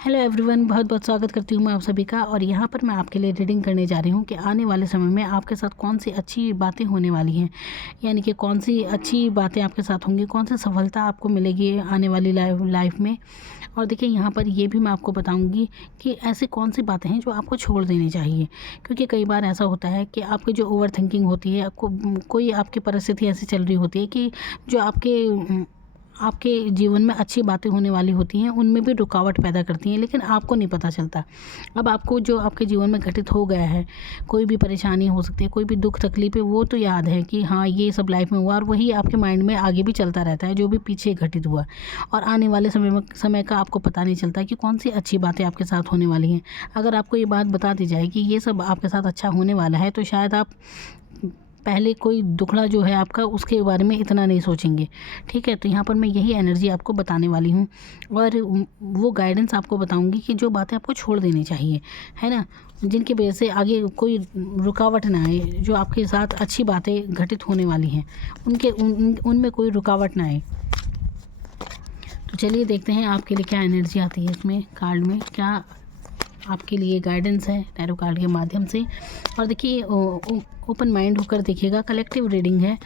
Hello everyone, बहुत बहुत स्वागत करती हूँ मैं आप सभी का। और यहाँ पर मैं आपके लिए रीडिंग करने जा रही हूँ कि आने वाले समय में आपके साथ कौन सी अच्छी बातें होने वाली हैं, यानी कि कौन सी अच्छी बातें आपके साथ होंगी, कौन सी सफलता आपको मिलेगी आने वाली लाइफ में। और देखिए, यहाँ पर ये भी मैं आपको बताऊँगी कि ऐसी कौन सी बातें हैं जो आपको छोड़ देनी चाहिए। क्योंकि कई बार ऐसा होता है कि आपकी जो ओवर थिंकिंग होती है, आपको कोई आपकी परिस्थिति ऐसी चल रही होती है कि जो आपके जीवन में अच्छी बातें होने वाली होती हैं, उनमें भी रुकावट पैदा करती हैं, लेकिन आपको नहीं पता चलता। अब आपको जो आपके जीवन में घटित हो गया है, कोई भी परेशानी हो सकती है, कोई भी दुख तकलीफ है, वो तो याद है कि हाँ, ये सब लाइफ में हुआ, और वही आपके माइंड में आगे भी चलता रहता है जो भी पीछे घटित हुआ। और आने वाले समय का आपको पता नहीं चलता कि कौन सी अच्छी बातें आपके साथ होने वाली हैं। अगर आपको ये बात बता दी जाए कि ये सब आपके साथ अच्छा होने वाला है, तो शायद आप पहले कोई दुखड़ा जो है आपका, उसके बारे में इतना नहीं सोचेंगे। ठीक है, तो यहाँ पर मैं यही एनर्जी आपको बताने वाली हूँ, और वो गाइडेंस आपको बताऊँगी कि जो बातें आपको छोड़ देनी चाहिए, है ना, जिनकी वजह से आगे कोई रुकावट ना आए। जो आपके साथ अच्छी बातें घटित होने वाली हैं, उनमें कोई रुकावट ना आए। तो चलिए देखते हैं आपके लिए क्या एनर्जी आती है इसमें, कार्ड में क्या आपके लिए गाइडेंस है टैरो कार्ड के माध्यम से। और देखिए, ओपन माइंड होकर देखिएगा, कलेक्टिव रीडिंग है।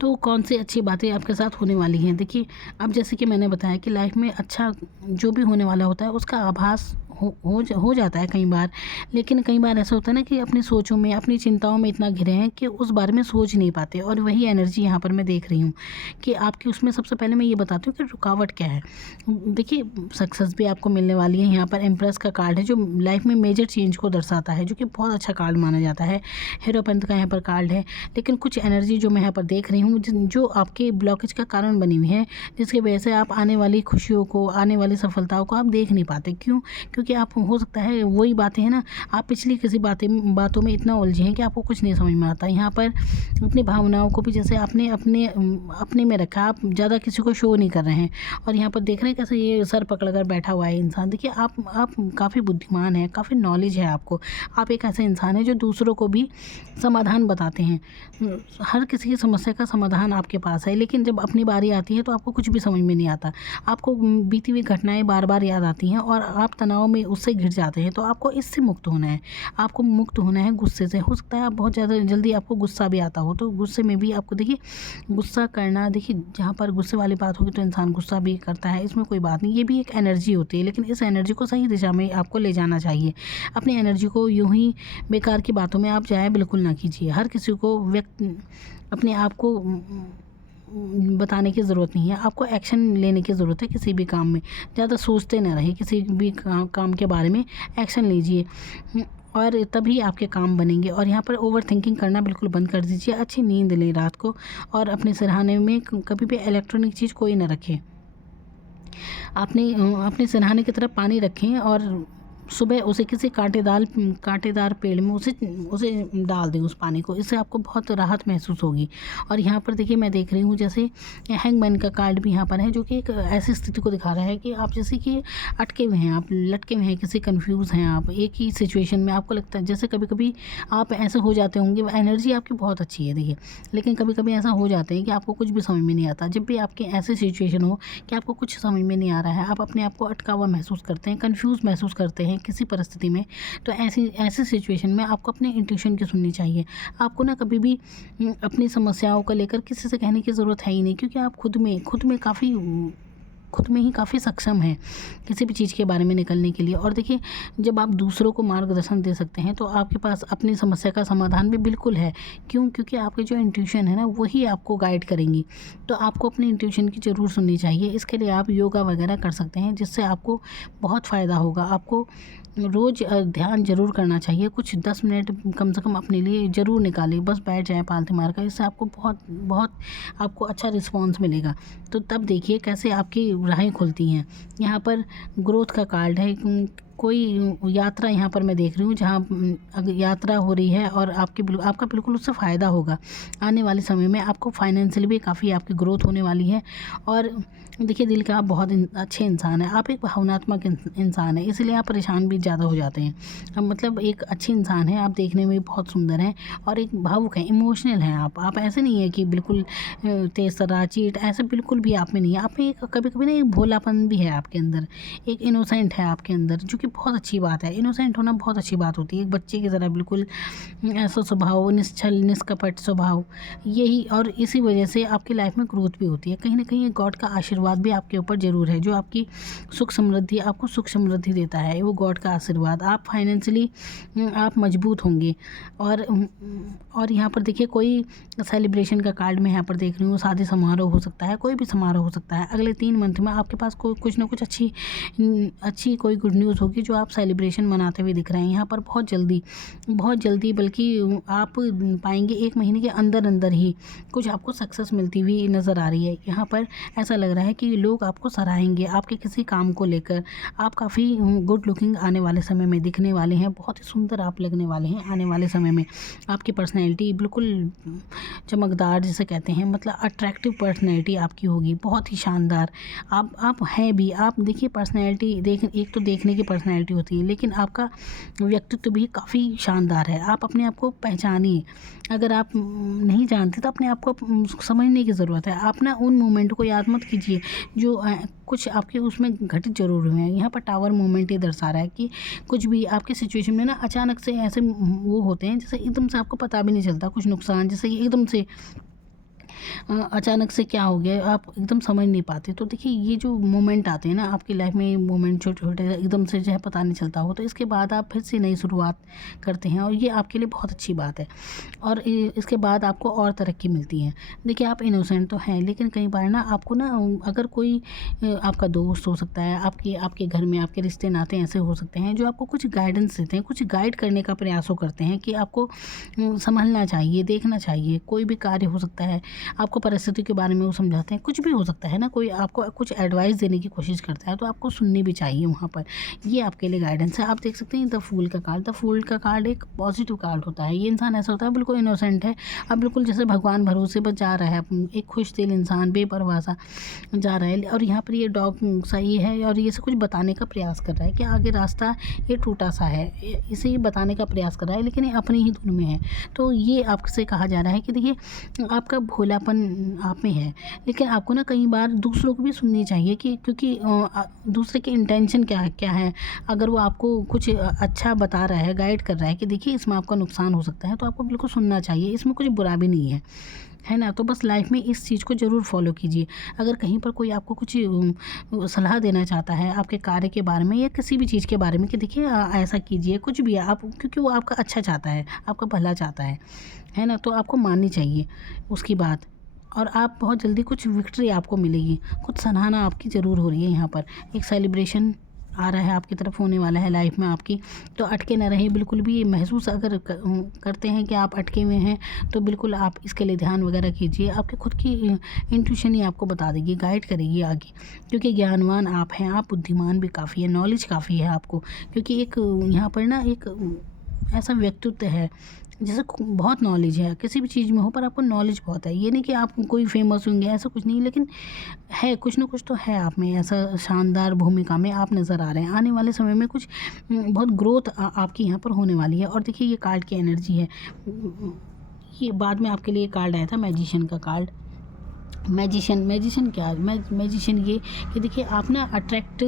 तो कौन सी अच्छी बातें आपके साथ होने वाली हैं। देखिए, अब जैसे कि मैंने बताया कि लाइफ में अच्छा जो भी होने वाला होता है, उसका आभास हो जाता है कई बार। लेकिन कई बार ऐसा होता है ना कि अपनी सोचों में, अपनी चिंताओं में इतना घिरे हैं कि उस बारे में सोच नहीं पाते। और वही एनर्जी यहाँ पर मैं देख रही हूँ कि आपकी उसमें सबसे पहले मैं ये बताती हूँ कि रुकावट क्या है। देखिए, सक्सेस भी आपको मिलने वाली है। यहाँ पर एम्प्रेस का कार्ड है, जो लाइफ में मेजर चेंज को दर्शाता है, जो कि बहुत अच्छा कार्ड माना जाता है। हीरोपंथ का यहाँ पर कार्ड है। लेकिन कुछ एनर्जी जो मैं यहाँ पर देख रही हूँ, जो आपके ब्लॉकेज का कारण बनी हुई है, जिसकी वजह से आप आने वाली खुशियों को, आने वाली सफलताओं को आप देख नहीं पाते। क्यों? क्योंकि आप, हो सकता है वही बातें हैं ना, आप पिछली किसी बातों में इतना उलझे हैं कि आपको कुछ नहीं समझ में आता। यहाँ पर अपनी भावनाओं को भी जैसे आपने अपने अपने में रखा, आप ज़्यादा किसी को शो नहीं कर रहे हैं। और यहाँ पर देख रहे हैं कैसे ये सर पकड़ कर बैठा हुआ है इंसान। देखिए, आप काफ़ी बुद्धिमान हैं, काफ़ी नॉलेज है आपको। आप एक ऐसे इंसान हैं जो दूसरों को भी समाधान बताते हैं। हर किसी की समस्या का समाधान आपके पास है, लेकिन जब अपनी बारी आती है तो आपको कुछ भी समझ में नहीं आता। आपको बीती हुई घटनाएं बार बार याद आती हैं, और आप तनाव में उससे घिर जाते हैं। तो आपको इससे मुक्त होना है। आपको मुक्त होना है गुस्से से। हो सकता है आप बहुत ज़्यादा जल्दी आपको गुस्सा भी आता हो, तो गुस्से में भी आपको, देखिए, गुस्सा करना, देखिए, जहाँ पर गुस्से वाली बात होगी तो इंसान गुस्सा भी करता है, इसमें कोई बात नहीं। ये भी एक एनर्जी होती है, लेकिन इस एनर्जी को सही दिशा में आपको ले जाना चाहिए। अपनी एनर्जी को यूं ही बेकार की बातों में आप जाया बिल्कुल ना कीजिए। हर किसी को अपने आप को बताने की ज़रूरत नहीं है। आपको एक्शन लेने की ज़रूरत है किसी भी काम में। ज़्यादा सोचते ना रहे, किसी भी काम के बारे में एक्शन लीजिए, और तभी आपके काम बनेंगे। और यहाँ पर ओवर थिंकिंग करना बिल्कुल बंद कर दीजिए। अच्छी नींद लें रात को, और अपने सिरहाने में कभी भी इलेक्ट्रॉनिक चीज़ कोई ना रखें। अपने सिरहाने की तरफ पानी रखें, और सुबह उसे किसी कांटेदार पेड़ में उसे उसे डाल दें उस पानी को, इससे आपको बहुत राहत महसूस होगी। और यहाँ पर देखिए मैं देख रही हूँ जैसे हैंगमैन का कार्ड भी यहाँ पर है, जो कि एक ऐसी स्थिति को दिखा रहा है कि आप जैसे कि अटके हुए हैं, आप लटके हुए हैं, किसी कंफ्यूज हैं आप एक ही सिचुएशन में। आपको लगता है जैसे कभी कभी आप ऐसे हो जाते होंगे, एनर्जी आपकी बहुत अच्छी है देखिए, लेकिन कभी कभी ऐसा हो जाता है कि आपको कुछ भी समझ में नहीं आता। जब भी आपकी ऐसी सिचुएशन हो कि आपको कुछ समझ में नहीं आ रहा है, आप अपने आप को अटका हुआ महसूस करते हैं, कन्फ्यूज़ महसूस करते हैं किसी परिस्थिति में, तो ऐसी ऐसी सिचुएशन में आपको अपने इंट्यूशन की सुननी चाहिए। आपको ना कभी भी अपनी समस्याओं को लेकर किसी से कहने की ज़रूरत है ही नहीं, क्योंकि आप खुद में ही काफ़ी सक्षम हैं किसी भी चीज़ के बारे में निकलने के लिए। और देखिए जब आप दूसरों को मार्गदर्शन दे सकते हैं तो आपके पास अपनी समस्या का समाधान भी बिल्कुल है। क्यों? क्योंकि आपकी जो इंट्यूशन है ना वही आपको गाइड करेंगी। तो आपको अपनी इंट्यूशन की ज़रूर सुननी चाहिए। इसके लिए आप योगा वगैरह कर सकते हैं, जिससे आपको बहुत फ़ायदा होगा। आपको रोज़ ध्यान ज़रूर करना चाहिए, कुछ 10 मिनट कम से कम अपने लिए ज़रूर निकालिए, बस बैठ जाएँ पालथी मार कर। इससे आपको बहुत बहुत आपको अच्छा रिस्पॉन्स मिलेगा। तो तब देखिए कैसे आपकी राहें खुलती हैं। यहाँ पर ग्रोथ का कार्ड है। कोई यात्रा यहाँ पर मैं देख रही हूँ, जहाँ अगर यात्रा हो रही है और आपका बिल्कुल उससे फ़ायदा होगा। आने वाले समय में आपको फाइनेंशियली भी काफ़ी आपकी ग्रोथ होने वाली है। और देखिए दिल का आप बहुत अच्छे इंसान हैं, आप एक भावनात्मक इंसान हैं, इसलिए आप परेशान भी ज़्यादा हो जाते हैं। अब मतलब एक अच्छे इंसान हैं, आप देखने में भी बहुत सुंदर हैं और एक भावुक हैं, इमोशनल हैं आप ऐसे नहीं है कि बिल्कुल तेज तर्रार चीट, ऐसे बिल्कुल भी आप में नहीं है। आप में एक कभी कभी ना एक भोलापन भी है आपके अंदर, एक इनोसेंट है आपके अंदर, जो कि बहुत अच्छी बात है। इनोसेंट होना बहुत अच्छी बात होती है, एक बच्चे की तरह बिल्कुल ऐसा स्वभाव, निश्चल निष्कपट स्वभाव, यही और इसी वजह से आपकी लाइफ में ग्रोथ भी होती है। कहीं ना कहीं गॉड का आशीर्वाद भी आपके ऊपर ज़रूर है, जो आपकी आपको सुख समृद्धि देता है, वो गॉड का आशीर्वाद। आप फाइनेंशियली आप मजबूत होंगे। और यहाँ पर देखिए कोई सेलिब्रेशन का कार्ड मैं यहाँ पर देख रही हूँ, शादी समारोह हो सकता है, कोई भी समारोह हो सकता है। अगले 3 मंथ में आपके पास कुछ ना कुछ अच्छी कोई गुड न्यूज़ होगी, जो आप सेलिब्रेशन मनाते हुए दिख रहे हैं। यहाँ पर बहुत जल्दी बल्कि आप पाएंगे 1 महीने के अंदर ही कुछ आपको सक्सेस मिलती हुई नज़र आ रही है। यहाँ पर ऐसा लग रहा है कि लोग आपको सराहेंगे आपके किसी काम को लेकर। आप काफ़ी गुड लुकिंग आने वाले समय में दिखने वाले हैं, बहुत ही सुंदर आप लगने वाले हैं आने वाले समय में। आपकी पर्सनैलिटी बिल्कुल चमकदार जिसे कहते हैं, मतलब अट्रैक्टिव पर्सनैलिटी आपकी होगी, बहुत ही शानदार। आप हैं भी। आप देखिए पर्सनैलिटी एक तो देखने की पर्सनैलिटी होती है, लेकिन आपका व्यक्तित्व भी काफ़ी शानदार है। आप अपने आप को पहचानिए। अगर आप नहीं जानते तो अपने आप को समझने की ज़रूरत है। आप ना उन मोमेंट को याद मत कीजिए जो कुछ आपके उसमें घटित ज़रूर हुए हैं। यहाँ पर टावर मोमेंट ये दर्शा रहा है कि कुछ भी आपके सिचुएशन में ना अचानक से ऐसे वो होते हैं, जैसे एकदम से आपको पता भी नहीं चलता, कुछ नुकसान जैसे एकदम से अचानक से क्या हो गया आप एकदम समझ नहीं पाते। तो देखिए ये जो मोमेंट आते हैं ना आपकी लाइफ में, ये मोमेंट छोटे छोटे एकदम से जो है पता नहीं चलता हो, तो इसके बाद आप फिर से नई शुरुआत करते हैं और ये आपके लिए बहुत अच्छी बात है। और इसके बाद आपको और तरक्की मिलती है। देखिए आप इनोसेंट तो हैं, लेकिन कई बार ना आपको ना अगर कोई आपका दोस्त हो सकता है, आपके घर में आपके रिश्ते नाते ऐसे हो सकते हैं जो आपको कुछ गाइडेंस देते हैं, कुछ गाइड करने का प्रयासों करते हैं कि आपको संभलना चाहिए, देखना चाहिए। कोई भी कार्य हो सकता है, आपको परिस्थिति के बारे में वो समझाते हैं, कुछ भी हो सकता है ना, कोई आपको कुछ एडवाइस देने की कोशिश करता है, तो आपको सुननी भी चाहिए वहाँ पर। ये आपके लिए गाइडेंस है। आप देख सकते हैं द फूल का कार्ड एक पॉजिटिव कार्ड होता है। ये इंसान ऐसा होता है बिल्कुल इनोसेंट है, अब बिल्कुल जैसे भगवान भरोसे बस जा रहा है, एक खुश दिल इंसान बेपरवाह सा जा रहा है। और यहाँ पर ये डॉग सही है और ये से कुछ बताने का प्रयास कर रहा है कि आगे रास्ता ये टूटा सा है, इसे ये बताने का प्रयास कर रहा है, लेकिन ये अपनी ही धुन में है। तो ये आपसे कहा जा रहा है कि देखिए आपका भोलापन आप में है, लेकिन आपको ना कई बार दूसरों को भी सुननी चाहिए कि क्योंकि दूसरे के इंटेंशन क्या है। अगर वो आपको कुछ अच्छा बता रहा है, गाइड कर रहा है कि देखिए इसमें आपका नुकसान हो सकता है, तो आपको बिल्कुल सुनना चाहिए, इसमें कुछ बुरा भी नहीं है ना। तो बस लाइफ में इस चीज़ को ज़रूर फॉलो कीजिए। अगर कहीं पर कोई आपको कुछ सलाह देना चाहता है आपके कार्य के बारे में या किसी भी चीज़ के बारे में कि देखिए ऐसा कीजिए, कुछ भी आप, क्योंकि वो आपका अच्छा चाहता है, आपका भला चाहता है ना, तो आपको माननी चाहिए उसकी बात। और आप बहुत जल्दी कुछ विक्ट्री आपको मिलेगी, कुछ सराहना आपकी ज़रूर हो रही है। यहाँ पर एक सेलिब्रेशन आ रहा है आपकी तरफ, होने वाला है लाइफ में आपकी। तो अटके ना रहें बिल्कुल भी। ये महसूस अगर करते हैं कि आप अटके हुए हैं तो बिल्कुल आप इसके लिए ध्यान वगैरह कीजिए। आपकी खुद की इंट्यूशन ही आपको बता देगी, गाइड करेगी आगे, क्योंकि ज्ञानवान आप हैं, आप बुद्धिमान भी काफ़ी है, नॉलेज काफ़ी है आपको। क्योंकि एक यहाँ पर ना एक ऐसा व्यक्तित्व है जैसे बहुत नॉलेज है, किसी भी चीज़ में हो पर आपको नॉलेज बहुत है। ये नहीं कि आप कोई फेमस होंगे, ऐसा कुछ नहीं, लेकिन है कुछ ना कुछ तो है आप में, ऐसा शानदार भूमिका में आप नज़र आ रहे हैं। आने वाले समय में कुछ बहुत ग्रोथ आपकी यहाँ पर होने वाली है। और देखिए ये कार्ड की एनर्जी है, ये बाद में आपके लिए कार्ड आया था मैजिशियन का कार्ड। मैजिशियन क्या, मैजिशियन ये कि देखिए आप ना अट्रैक्ट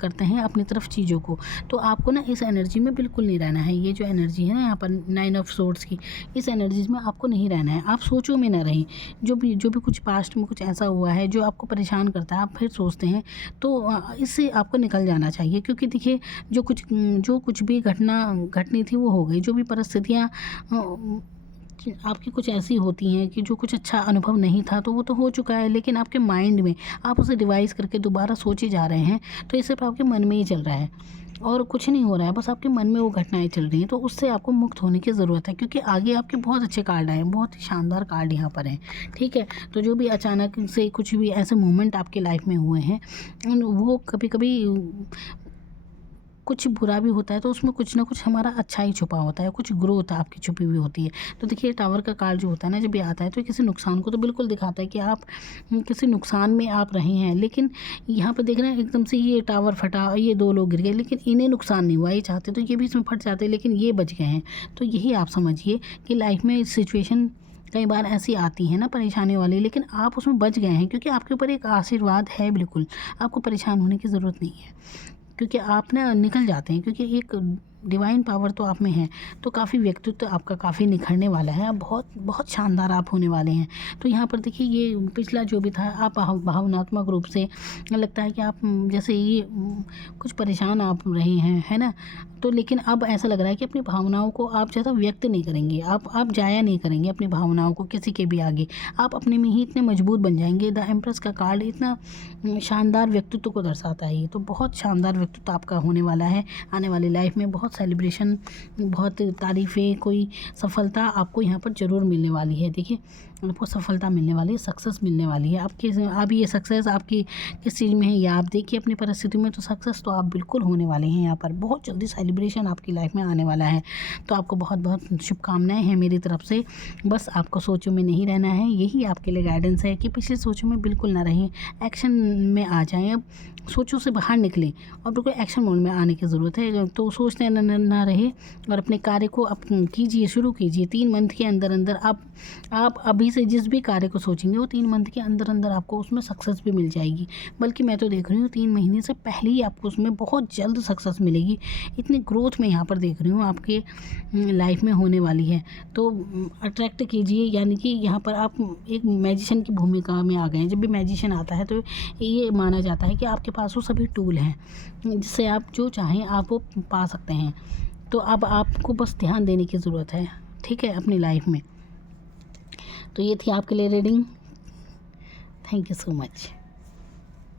करते हैं अपनी तरफ चीज़ों को, तो आपको ना इस एनर्जी में बिल्कुल नहीं रहना है। ये जो एनर्जी है ना यहाँ पर 9 ऑफ सोर्ड्स की, इस एनर्जीज में आपको नहीं रहना है। आप सोचों में ना रहें। जो भी कुछ पास्ट में कुछ ऐसा हुआ है जो आपको परेशान करता है, आप फिर सोचते हैं, तो इससे आपको निकल जाना चाहिए। क्योंकि देखिए जो कुछ भी घटना घटनी थी वो हो गई। जो भी परिस्थितियाँ आपकी कुछ ऐसी होती हैं कि जो कुछ अच्छा अनुभव नहीं था तो वो तो हो चुका है, लेकिन आपके माइंड में आप उसे रिवाइज़ करके दोबारा सोचे जा रहे हैं। तो ये सिर्फ आपके मन में ही चल रहा है और कुछ नहीं हो रहा है, बस आपके मन में वो घटनाएं चल रही हैं। तो उससे आपको मुक्त होने की ज़रूरत है, क्योंकि आगे आपके बहुत अच्छे कार्ड आए हैं, बहुत ही शानदार कार्ड यहाँ पर हैं। ठीक है, तो जो भी अचानक से कुछ भी ऐसे मोमेंट आपकी लाइफ में हुए हैं, वो कभी कभी कुछ बुरा भी होता है तो उसमें कुछ ना कुछ हमारा अच्छा ही छुपा होता है, कुछ ग्रोथ आपकी छुपी हुई होती है। तो देखिए टावर का कार्ड जो होता है ना, जब ये आता है तो किसी नुकसान को तो बिल्कुल दिखाता है कि आप किसी नुकसान में आप रहे हैं। लेकिन यहाँ पर देख रहे हैं एकदम से ये टावर फटा, ये 2 लोग गिर गए, लेकिन इन्हें नुकसान नहीं हुआ। ये चाहते तो ये भी इसमें फट जाते, लेकिन ये बच गए हैं। तो यही आप समझिए कि लाइफ में सिचुएशन कई बार ऐसी आती है ना परेशानी वाली, लेकिन आप उसमें बच गए हैं क्योंकि आपके ऊपर एक आशीर्वाद है। बिल्कुल आपको परेशान होने की ज़रूरत नहीं है, क्योंकि आप ना निकल जाते हैं, क्योंकि एक डिवाइन पावर तो आप में है। तो काफ़ी व्यक्तित्व आपका काफ़ी निखरने वाला है, आप बहुत बहुत शानदार आप होने वाले हैं। तो यहाँ पर देखिए ये पिछला जो भी था, आप भावनात्मक रूप से लगता है कि आप जैसे ये कुछ परेशान आप रहे हैं, है ना। तो लेकिन अब ऐसा लग रहा है कि अपनी भावनाओं को आप ज़्यादा व्यक्त नहीं करेंगे, आप जाया नहीं करेंगे अपनी भावनाओं को किसी के भी आगे। आप अपने में ही इतने मजबूत बन जाएंगे। द एम्प्रेस का कार्ड इतना शानदार व्यक्तित्व को दर्शाता है। ये तो बहुत शानदार व्यक्तित्व आपका होने वाला है आने वाली लाइफ में। बहुत सेलिब्रेशन, बहुत तारीफ़ें, कोई सफलता आपको यहाँ पर ज़रूर मिलने वाली है। देखिए आपको सफलता मिलने वाली है, सक्सेस मिलने वाली है। आप ये सक्सेस आपकी किस चीज़ में है ये आप देखिए अपनी परिस्थिति में, तो सक्सेस तो आप बिल्कुल होने वाले हैं। यहाँ पर बहुत जल्दी सेलिब्रेशन आपकी लाइफ में आने वाला है। तो आपको बहुत बहुत शुभकामनाएं हैं मेरी तरफ से। बस आपको सोचों में नहीं रहना है, यही आपके लिए गाइडेंस है कि पिछले सोचों में बिल्कुल ना रहें, एक्शन में आ जाएं। अब सोचों से बाहर निकलें और बिल्कुल एक्शन मोड में आने की ज़रूरत है। तो सोचते ना रहे और अपने कार्य को आप कीजिए, शुरू कीजिए। 3 मंथ के अंदर अंदर आप अभी से जिस भी कार्य को सोचेंगे वो 3 मंथ के अंदर अंदर आपको उसमें सक्सेस भी मिल जाएगी। बल्कि मैं तो देख रही हूँ 3 महीने से पहले ही आपको उसमें बहुत जल्द सक्सेस मिलेगी। इतनी ग्रोथ मैं यहाँ पर देख रही हूँ आपके लाइफ में होने वाली है। तो अट्रैक्ट कीजिए, यानी कि यहाँ पर आप एक मैजिशियन की भूमिका में आ गए हैं। जब भी मैजिशियन आता है तो ये माना जाता है कि आपके पास वो सभी टूल हैं जिससे आप जो चाहें आप वो पा सकते हैं। तो अब आपको बस ध्यान देने की ज़रूरत है, ठीक है, अपनी लाइफ में। तो ये थी आपके लिए reading. Thank you so much.